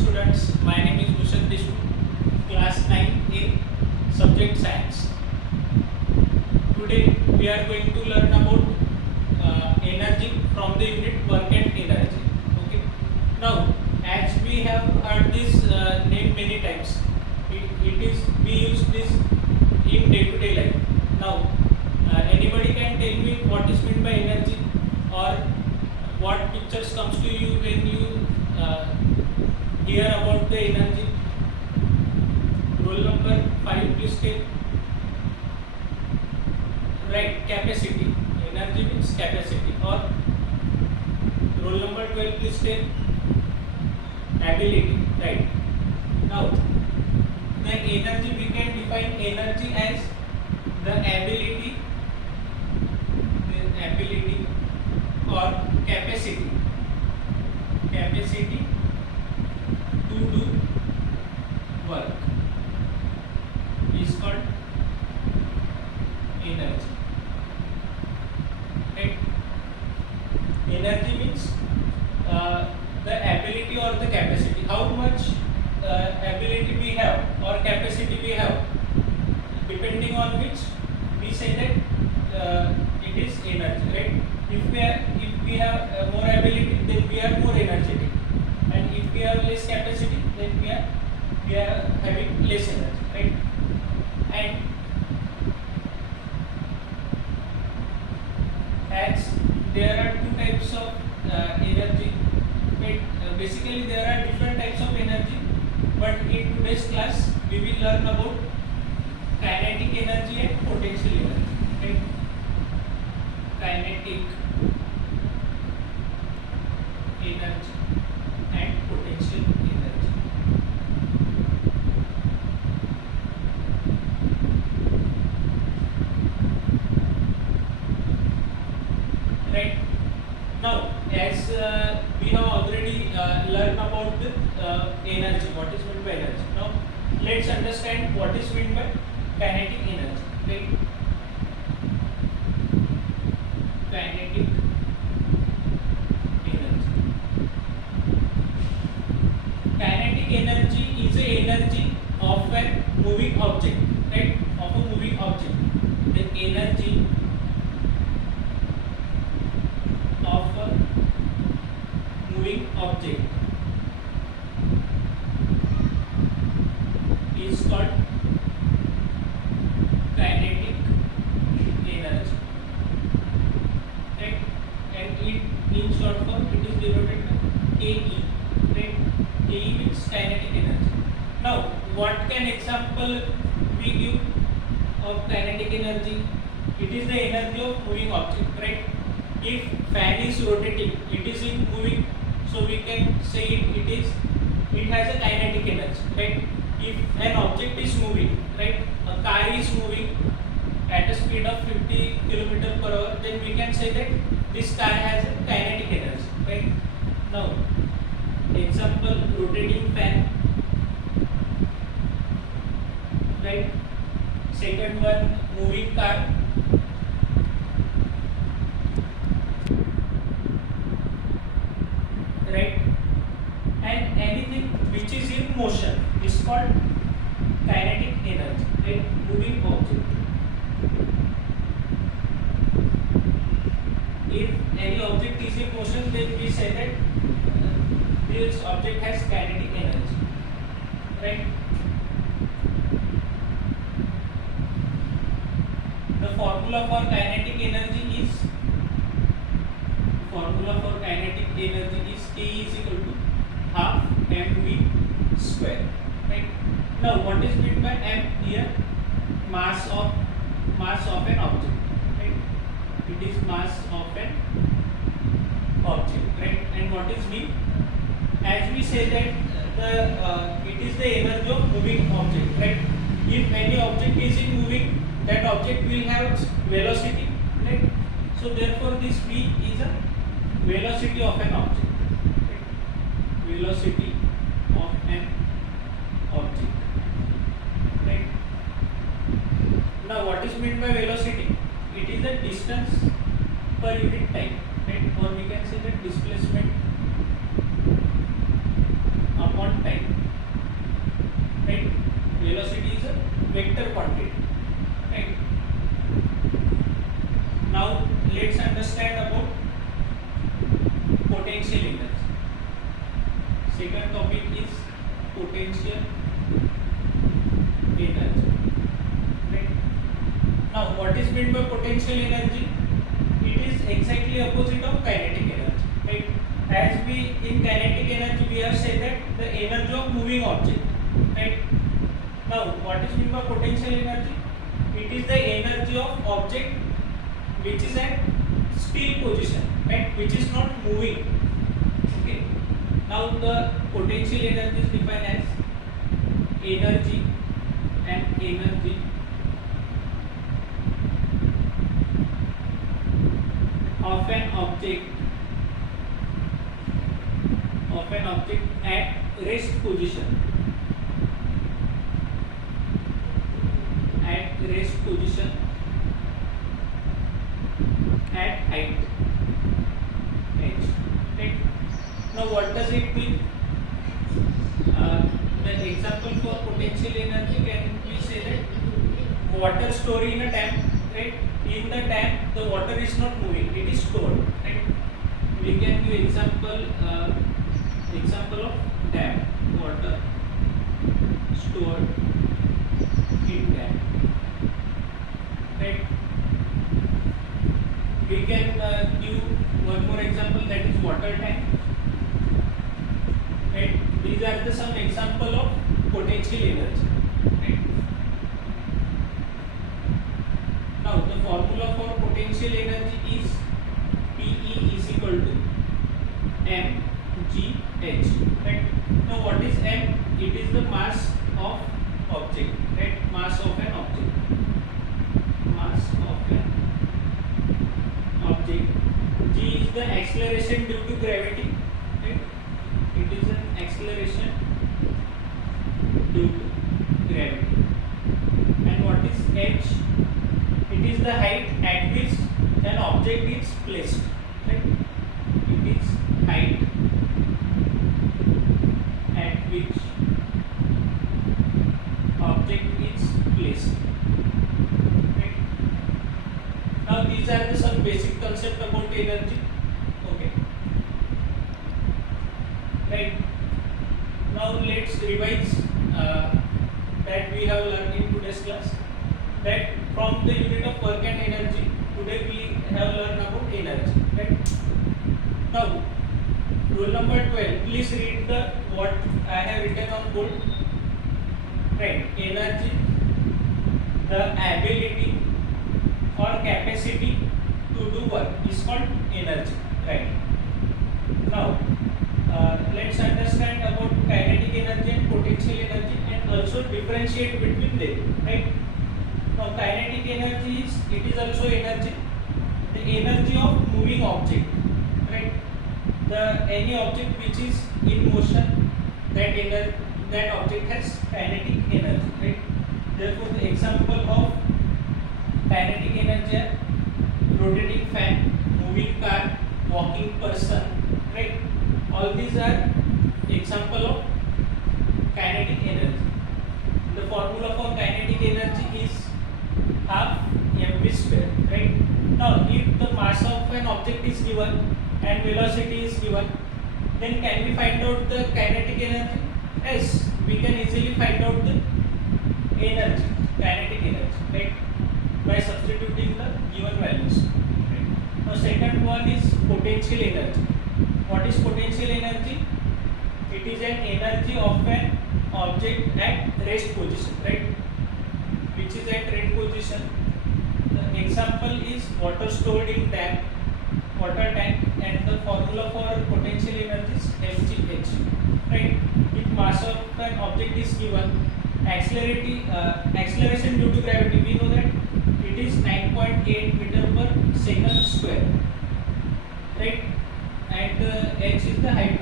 students. My name is Bhushan Deshmukh, class 9A, subject science. Today we are going to learn about energy from the unit work and energy. Okay. Now, as we have heard this name many times, we use this in day-to-day life. Now, anybody can tell me what is meant by energy, or what pictures comes to you when you hear about the energy? Roll number 5, please tell. Right, capacity. Energy means capacity. Or roll number 12, please tell. Ability. Right. Now, the energy, we can define energy as the ability or capacity to do work is called energy. Right? Energy means the ability or the capacity. How much ability we have or capacity we have, depending on which we say that it is energy. Right? If we have more ability, then we are more energetic, and if we have less capacity, then we are having less energy. Right? And as there are two types of energy, right? Basically there are different types of energy, but in today's class we will learn about kinetic energy and potential energy. Right? Kinetic energy and potential energy. Right? Now, as we have already learned about the energy, what is meant by energy. Now, let's understand what is meant by kinetic energy. Right? Kinetic energy. Kinetic energy is a energy of a moving object, right? Of a moving object. The energy of a moving object is called kinetic energy. Right? And in short form it is denoted by KE. Right? KE means kinetic energy. Now, what can example we give of kinetic energy? It is the energy of moving object. Right? If fan is rotating, it is in moving, so we can say it has a kinetic energy. Right? If an object is moving, right, a car is moving at a speed of 50 km/h, then we can say that this car has a kinetic energy. Right? Now, example, rotating fan. Right? Second one, moving car. Right? And anything which is in motion is called kinetic energy. Right? Moving object. If any object is in motion, then we say that this object has kinetic energy. Right? The formula for kinetic energy is K is equal to half mv square. Right? Now, what is meant by m here? Mass of an object. Right? It is mass of an object. Right? And what is v? As we say that it is the energy of moving object. Right? If any object is in moving, that object will have velocity. Right? So therefore this v is a velocity of an object. Right? Velocity of an object. Right? Now, what is meant by velocity? It is the distance per unit time. Right? Or we can say that displacement upon time. Second topic is potential energy. Right? Now, what is meant by potential energy? It is exactly opposite of kinetic energy. Right? As we in kinetic energy we have said that the energy of moving object. Right? Now, what is meant by potential energy? It is the energy of object which is at still position, right? Which is not moving. Okay. Now, the potential energy is defined as energy and energy of an object at rest position. At rest position at height h. Right? Now, what does it mean? The example for potential energy can we say that water stored in a tank. Right? In the tank, the water is not moving; it is stored. Right? We can give example of dam, water stored in dam. Right? We can give one more example, that is water tank. Right? These are the some example of potential energy. Right? Now, the formula for potential energy is PE is equal to mgh. Right? Now, what is m? It is the mass of object. Right? Mass of an object. Mass of an object. G is the acceleration due to gravity. Right? It is an acceleration due to gravity. And what is h? It is the height at which an object is placed. Right? It is height at which object is placed. Right? Now, these are the some basic concept about energy. Okay. Right. Now, let's revise that we have learned in today's class. That from the unit of work and energy, today we have learned about energy. Right. Now, rule number 12. Please read the what I have written on board. Right. Energy, the ability or capacity to do work is called energy. Right. Now, let's understand about kinetic energy and potential energy and also differentiate between them. Right. Now, kinetic energy is also energy. The energy of moving object. Right. Any object which is in motion, that object has kinetic energy. Right. Therefore, the example of kinetic energy are rotating fan, moving car, walking person. Right. All these are example of kinetic energy. The formula for kinetic energy is half mv square. Right. Now, if the mass of an object is given and velocity is given, then can we find out the kinetic energy? Yes, we can easily find out the energy, kinetic energy, right? By substituting the given values. Right? Now, second one is potential energy. What is potential energy? It is an energy of an object at rest position, right? Which is at rest position. The example is water stored in tank, water tank, and the formula for potential energy is mgh. Right? If mass of an object is given, acceleration due to gravity, we know that it is 9.8 meter per second square. Right? And h is the height